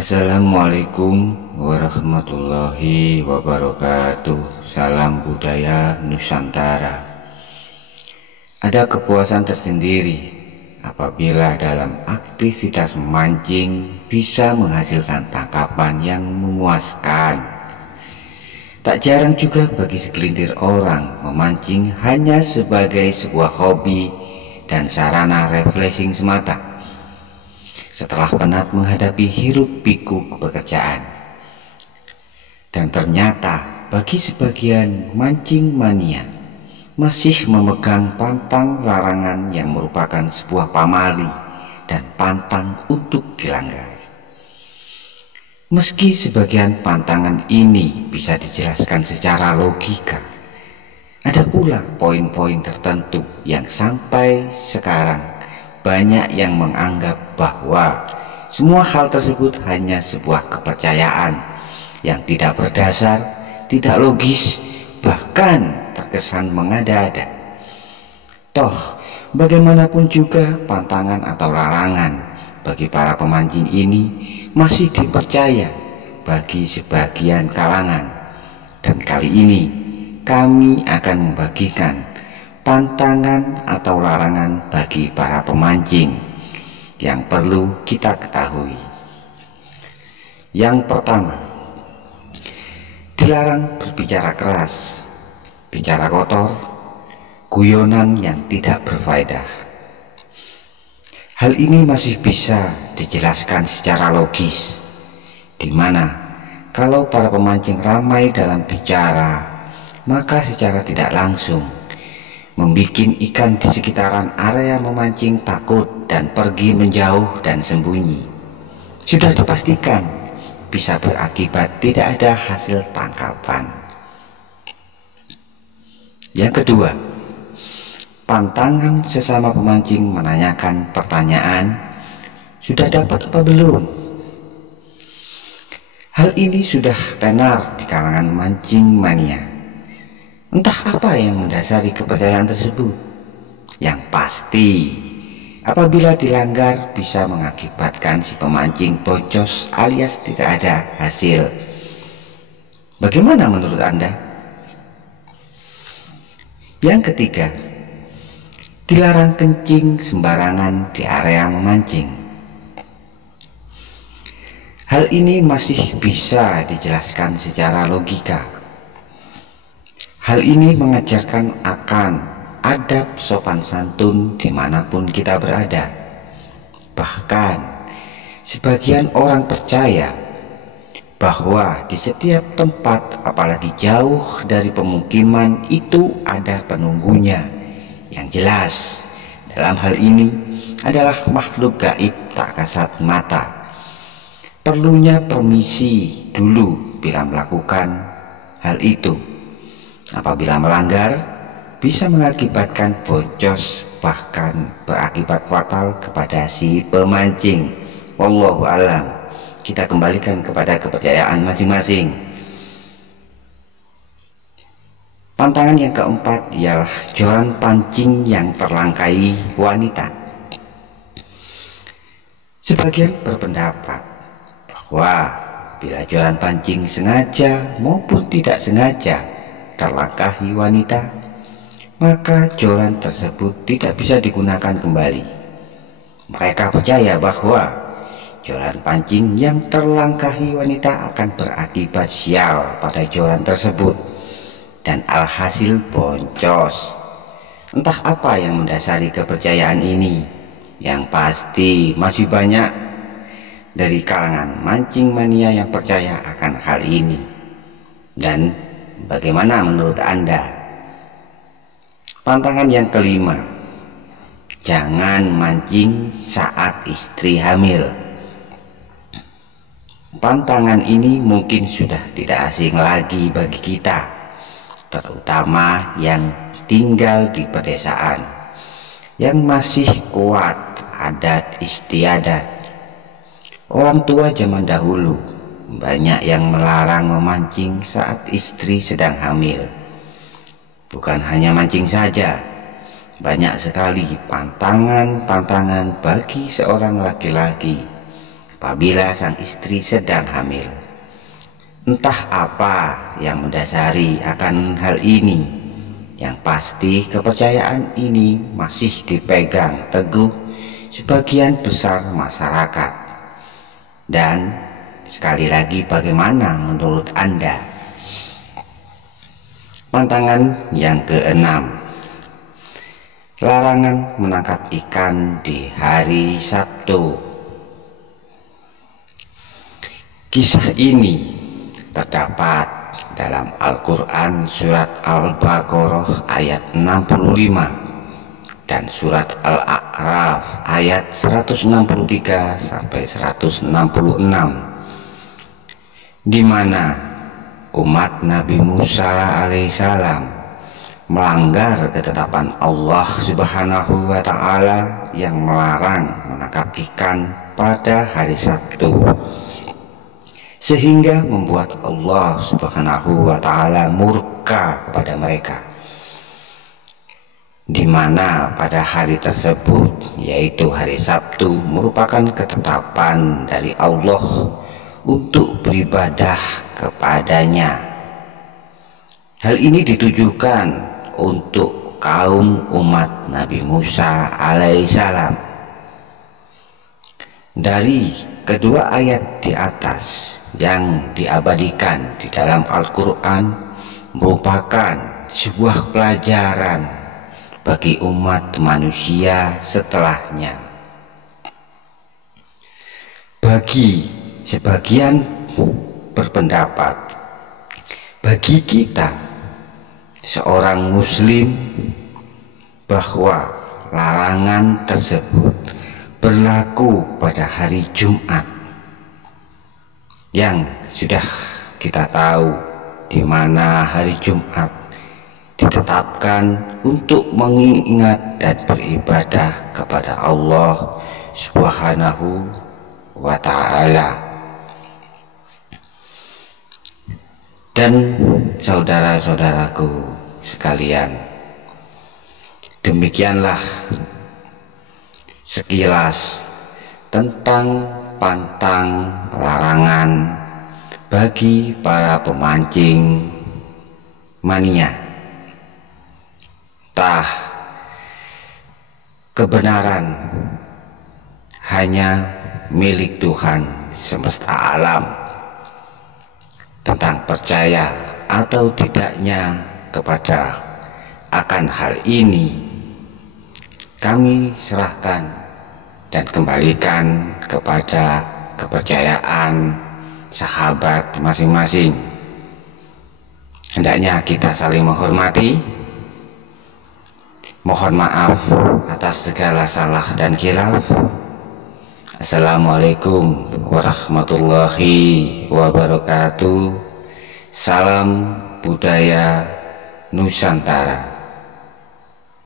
Assalamualaikum warahmatullahi wabarakatuh. Salam budaya Nusantara. Ada kepuasan tersendiri apabila dalam aktivitas memancing bisa menghasilkan tangkapan yang memuaskan. Tak jarang juga bagi segelintir orang memancing hanya sebagai sebuah hobi dan sarana refreshing semata setelah penat menghadapi hiruk-pikuk pekerjaan. Dan ternyata bagi sebagian mancing mania masih memegang pantang larangan yang merupakan sebuah pamali dan pantang untuk dilanggar. Meski sebagian pantangan ini bisa dijelaskan secara logika, ada pula poin-poin tertentu yang sampai sekarang banyak yang menganggap bahwa semua hal tersebut hanya sebuah kepercayaan yang tidak berdasar, tidak logis, bahkan terkesan mengada-ada. Toh, bagaimanapun juga pantangan atau larangan bagi para pemancing ini masih dipercaya bagi sebagian kalangan. Dan kali ini kami akan membagikan pantangan atau larangan bagi para pemancing yang perlu kita ketahui. Yang pertama, dilarang berbicara keras, bicara kotor, guyonan yang tidak berfaedah. Hal ini masih bisa dijelaskan secara logis, di mana kalau para pemancing ramai dalam bicara, maka secara tidak langsung membikin ikan di sekitaran area memancing takut dan pergi menjauh dan sembunyi. Sudah dipastikan bisa berakibat tidak ada hasil tangkapan. Yang kedua, pantangan sesama pemancing menanyakan pertanyaan, sudah dapat apa belum? Hal ini sudah tenar di kalangan mancing mania. Entah apa yang mendasari kepercayaan tersebut. Yang pasti, apabila dilanggar bisa mengakibatkan si pemancing boncos alias tidak ada hasil. Bagaimana menurut Anda? Yang ketiga, dilarang kencing sembarangan di area memancing. Hal ini masih bisa dijelaskan secara logika. Hal ini mengajarkan akan adab sopan santun dimanapun kita berada. Bahkan sebagian orang percaya bahwa di setiap tempat, apalagi jauh dari pemukiman, itu ada penunggunya yang jelas dalam hal ini adalah makhluk gaib tak kasat mata. Perlunya permisi dulu bila melakukan hal itu. Apabila melanggar bisa mengakibatkan boncos, bahkan berakibat fatal kepada si pemancing. Wallahu alam. Kita kembalikan kepada kepercayaan masing-masing. Pantangan yang keempat ialah joran pancing yang terlangkai wanita. Sebagian berpendapat bahwa bila joran pancing sengaja maupun tidak sengaja terlangkahi wanita, maka joran tersebut tidak bisa digunakan kembali. Mereka percaya bahwa joran pancing yang terlangkahi wanita akan berakibat sial pada joran tersebut dan alhasil boncos. Entah apa yang mendasari kepercayaan ini. Yang pasti masih banyak dari kalangan mancing mania yang percaya akan hal ini. Dan bagaimana menurut Anda? Pantangan yang kelima, jangan mancing saat istri hamil. Pantangan ini mungkin sudah tidak asing lagi bagi kita, terutama yang tinggal di pedesaan, yang masih kuat adat istiadat. Orang tua zaman dahulu banyak yang melarang memancing saat istri sedang hamil. Bukan hanya mancing saja, banyak sekali pantangan-pantangan bagi seorang laki-laki apabila sang istri sedang hamil. Entah apa yang mendasari akan hal ini, yang pasti kepercayaan ini masih dipegang teguh sebagian besar masyarakat. Dan sekali lagi, bagaimana menurut Anda? Pantangan yang keenam, larangan menangkap ikan di hari Sabtu. Kisah ini terdapat dalam Al-Quran surat Al-Baqarah ayat 65 dan surat Al-A'raf ayat 163 sampai 166, di mana umat Nabi Musa alaihissalam melanggar ketetapan Allah Subhanahu wa Ta'ala yang melarang menangkap ikan pada hari Sabtu, sehingga membuat Allah Subhanahu wa Ta'ala murka kepada mereka, di mana pada hari tersebut, yaitu hari Sabtu, merupakan ketetapan dari Allah untuk beribadah kepadanya. Hal ini ditujukan untuk kaum umat Nabi Musa alaihissalam. Dari kedua ayat di atas yang diabadikan di dalam Al-Quran merupakan sebuah pelajaran bagi umat manusia setelahnya. Bagi sebagian berpendapat, bagi kita seorang muslim, bahwa larangan tersebut berlaku pada hari Jumat, yang sudah kita tahu di mana hari Jumat ditetapkan untuk mengingat dan beribadah kepada Allah Subhanahu wa Ta'ala. Dan saudara-saudaraku sekalian, demikianlah sekilas tentang pantang larangan bagi para pemancing mania. Kebenaran hanya milik Tuhan semesta alam. Tentang percaya atau tidaknya kepada akan hal ini, kami serahkan dan kembalikan kepada kepercayaan sahabat masing-masing. Hendaknya kita saling menghormati. Mohon maaf atas segala salah dan khilaf. Assalamualaikum warahmatullahi wabarakatuh. Salam budaya Nusantara.